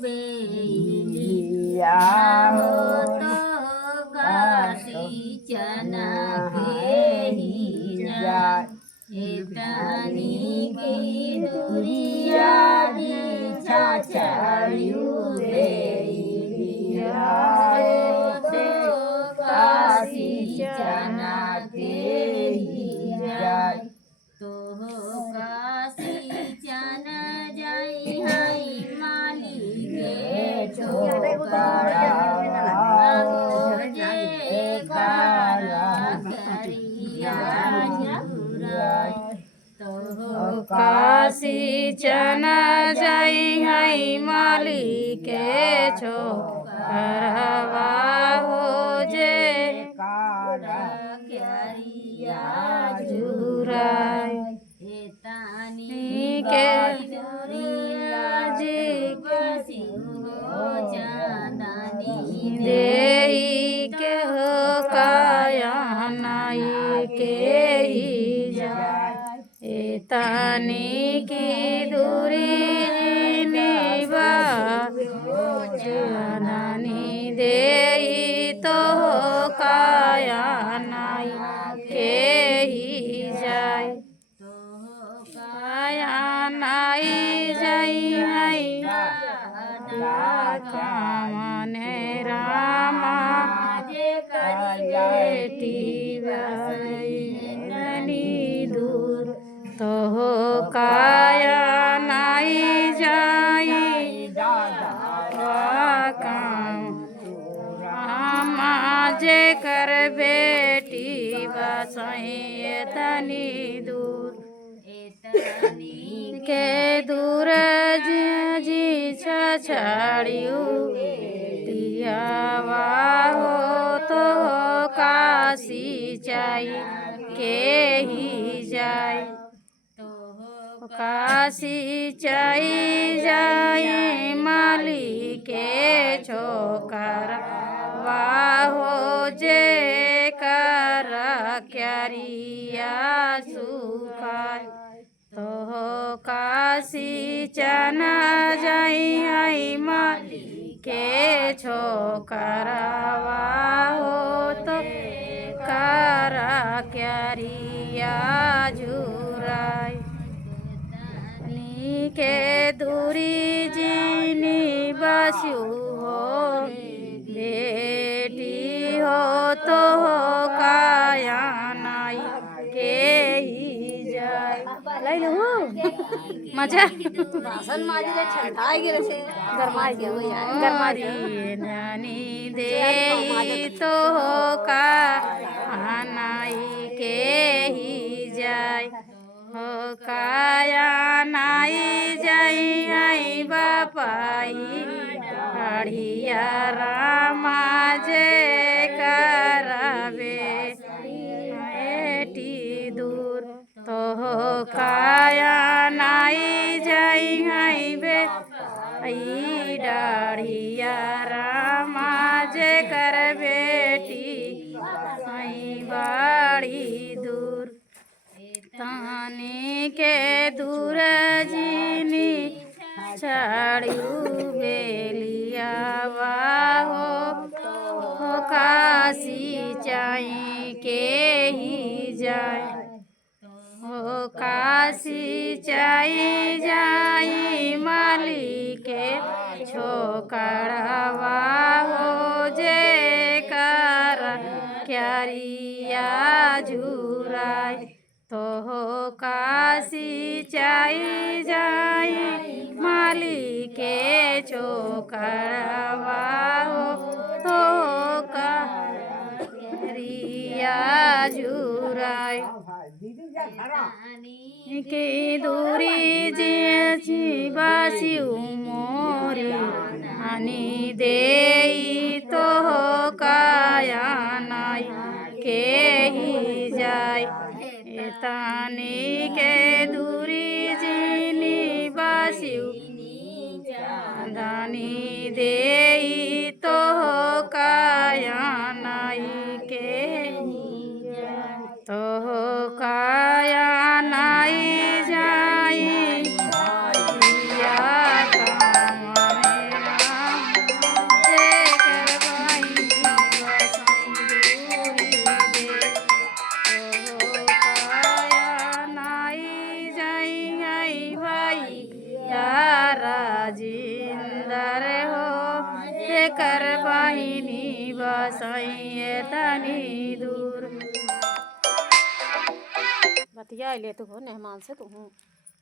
बेलिया हो तो काशी चना के ही जाय एतनी की दुरिया जी छाछड़ियू बेलिया हो तो काशी चना के ही जाय तो काशी चना जाई हाई काशी चना जाई हई माली के छोकरवा हो जे क्यारिया जुराय एतानी के दुरिया जी काशी हो चांदनी देई के हो काया नाई के ही जाय एतानी की दूरी निभा चांदनी देई तो हो काया नाई के ही जाय काया नाई जाई हई कामने रामा जे बेटी बनी दूर तो हो काया नाई जाई काम रामा जे कर बेटी बसई तनी दूर के दूर जी छाछड़ियू दियावा हो तो काशी जाई के ही जाय काशी जाई जाई माली के छोकरवा हो जे कर क्यारिया सुखाय तो काशी चना जाई हई माली के छोकरवा हो तो कर क्यारिया जुराय के दूरी जीनी बसु हो बेटी हो तो हो काया नाई के ही जाय मजा भाषण मारी रे ठंडा गिरे से गरमाई के हो यार गरमाई नानी दे तो हो का नाई के ही जाय हो काया नाई जाई हई बापाई अढ़िया रामा जे करबे बेटी दूर तो हो काया नाई जाई हई बे डाढ़िया रामा जे कर बेटी हई बाड़ी दूर तानी के दूर जीनी छाड़ियू बेलिया हो काशी जाई के ही जाय हो काशी जाई जाई माली के छोकरवा हो जे कर क्यारिया जुराय तो हो काशी जाई जाई माली के छोकरवा हो तो क्यारिया जुराय के दूरी जी बासियू मोरी हानि देई तो हो काया नाई के ही जाय एतानी के दूरी जीनी बासियू दानी देई तो हो काया नाई के तो हो काया नाई जाई या काम जिंदर हो ते कर बाहिनी बसाइए तनी दूर। बतिया ले तो हो मेहमान से तो हूँ।